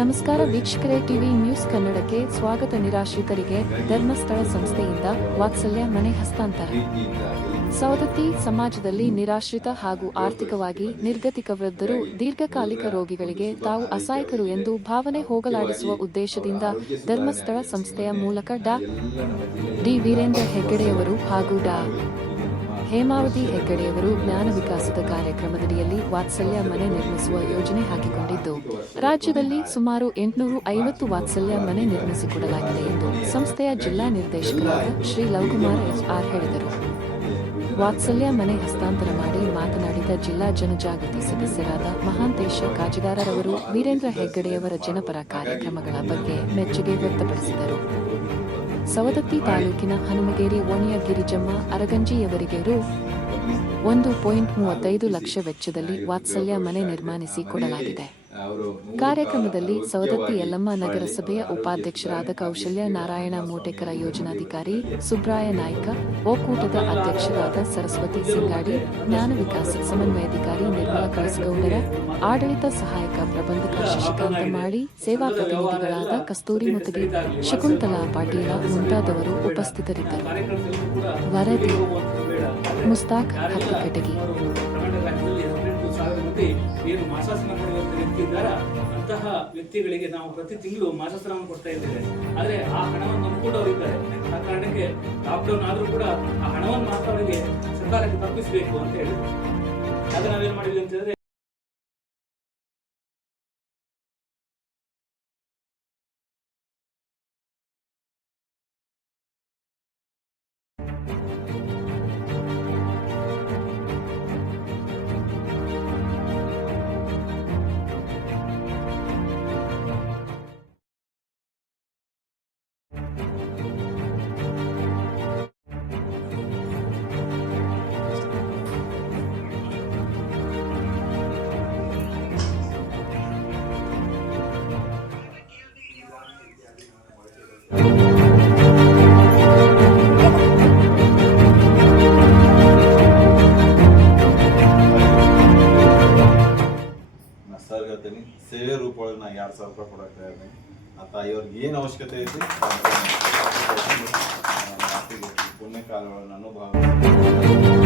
ನಮಸ್ಕಾರ ವೀಕ್ಷಕರೇ, TV news ಕನ್ನಡಕ್ಕೆ ಸ್ವಾಗತ. ನಿರಾಶ್ರಿತರಿಗೆ ಧರ್ಮಸ್ಥಳ ಸಂಸ್ಥೆಯಿಂದ ವಾತ್ಸಲ್ಯ ಮನೆ ಹಸ್ತಾಂತರ. ಸವದತ್ತಿ ಸಮಾಜದಲ್ಲಿ ನಿರಾಶ್ರಿತ ಹಾಗೂ ಆರ್ಥಿಕವಾಗಿ ನಿರ್ಗತಿಕ ವೃದ್ಧರು, ದೀರ್ಘಕಾಲಿಕ ರೋಗಿಗಳಿಗೆ ತಾವು ಅಸಹಾಯಕರು ಎಂದು ಭಾವನೆ ಹೋಗಲಾಡಿಸುವ ಉದ್ದೇಶದಿಂದ ಧರ್ಮಸ್ಥಳ ಸಂಸ್ಥೆಯ ಮೂಲಕ ಡಿ ವೀರೇಂದ್ರ ಹೆಗ್ಗಡೆಯವರು ಹಾಗೂ ಹೇಮಾವತಿ ಹೆಗ್ಗಡೆಯವರು ಜ್ಞಾನ ವಿಕಾಸದ ಕಾರ್ಯಕ್ರಮದಡಿಯಲ್ಲಿ ವಾತ್ಸಲ್ಯ ಮನೆ ನಿರ್ಮಿಸುವ ಯೋಜನೆ ಹಾಕಿಕೊಂಡಿದ್ದು, ರಾಜ್ಯದಲ್ಲಿ ಸುಮಾರು 850 ವಾತ್ಸಲ್ಯ ಮನೆ ನಿರ್ಮಿಸಿಕೊಡಲಾಗಿದೆ ಎಂದು ಸಂಸ್ಥೆಯ ಜಿಲ್ಲಾ ನಿರ್ದೇಶಕರಾದ ಶ್ರೀ ಲವಕುಮಾರ HR ಹೇಳಿದರು. ವಾತ್ಸಲ್ಯ ಮನೆ ಹಸ್ತಾಂತರ ಮಾಡಿ ಮಾತನಾಡಿದ ಜಿಲ್ಲಾ ಜನಜಾಗೃತಿ ಸದಸ್ಯರಾದ ಮಹಾಂತೇಶ ಕಾಜಗಾರರವರು ವೀರೇಂದ್ರ ಹೆಗ್ಗಡೆಯವರ ಜನಪರ ಕಾರ್ಯಕ್ರಮಗಳ ಬಗ್ಗೆ ಮೆಚ್ಚುಗೆ ವ್ಯಕ್ತಪಡಿಸಿದರು. ಸವದತ್ತಿ ತಾಲೂಕಿನ ಹನುಮಗೇರಿ ಓಣಿಯ ಗಿರಿಜಮ್ಮ ಅರಗಂಜಿಯವರಿಗೆ ರು. 1.35 ಲಕ್ಷ ವೆಚ್ಚದಲ್ಲಿ ವಾತ್ಸಲ್ಯ ಮನೆ ನಿರ್ಮಿಸಿ ಕೊಡಲಾಗಿದೆ. ಕಾರ್ಯಕ್ರಮದಲ್ಲಿ ಸವದತ್ತಿ ಯಲ್ಲಮ್ಮ ನಗರಸಭೆಯ ಉಪಾಧ್ಯಕ್ಷರಾದ ಕೌಶಲ್ಯ ನಾರಾಯಣ ಮೋಟೆಕರ, ಯೋಜನಾಧಿಕಾರಿ ಸುಬ್ರಾಯ ನಾಯ್ಕ, ಒಕ್ಕೂಟದ ಅಧ್ಯಕ್ಷರಾದ ಸರಸ್ವತಿ ಸಿಂಗಾಡಿ, ಜ್ಞಾನ ವಿಕಾಸ ಸಮನ್ವಯಾಧಿಕಾರಿ ನಿರ್ಮಲ ಕಳಸಗೌಡರ, ಆಡಳಿತ ಸಹಾಯಕ ಪ್ರಬಂಧಕ ಶಶಿಕಾಂತ ಮಾಳಿ, ಸೇವಾ ಪ್ರತಿನಿಧಿಗಳಾದ ಕಸ್ತೂರಿ ಮುತಗಿ, ಶಕುಂತಲಾ ಪಾಟೀಲ ಮುಂತಾದವರು ಉಪಸ್ಥಿತರಿದ್ದರು. ವರದಿ ಮುಸ್ತಾಕ್ ಹತ್ತಿಕಟಗಿ. ಏನು ಮಾಸಾಸನ ಪಡೆಯುವಂತ ವ್ಯಕ್ತಿ ಇದ್ದಾರ ಅಂತಹ ವ್ಯಕ್ತಿಗಳಿಗೆ ನಾವು ಪ್ರತಿ ತಿಂಗಳು ಮಾಸಾಸನವನ್ನು ಕೊಡ್ತಾ ಇದ್ದೇವೆ. ಆದ್ರೆ ಆ ಹಣವನ್ನು ನಂಬಿಕೊಂಡವರಿದ್ದಾರೆ. ಆ ಕಾರಣಕ್ಕೆ ಲಾಕ್ಡೌನ್ ಆದ್ರೂ ಕೂಡ ಆ ಹಣವನ್ನು ಮಾತ್ರ ಅವರಿಗೆ ಸರ್ಕಾರಕ್ಕೆ ತಪ್ಪಿಸಬೇಕು ಅಂತ ಹೇಳಿ ಆಗ ನಾವೇನ್ ಮಾಡಿದ್ವಿ ಅಂತ ಹೇಳಿದ್ರೆ, ಸೇವೆ ರೂಪೊಳಗೆ ನಾ 2,000 ರೂಪಾಯಿ ಕೊಡಕ್ಕೆ ಇದ್ದೀನಿ. ಆ ತಾಯಿಯವ್ರಿಗೆ ಏನು ಅವಶ್ಯಕತೆ ಐತಿ ಪುಣ್ಯ ಕಾಲಗಳು ನಾನು ಭಾವ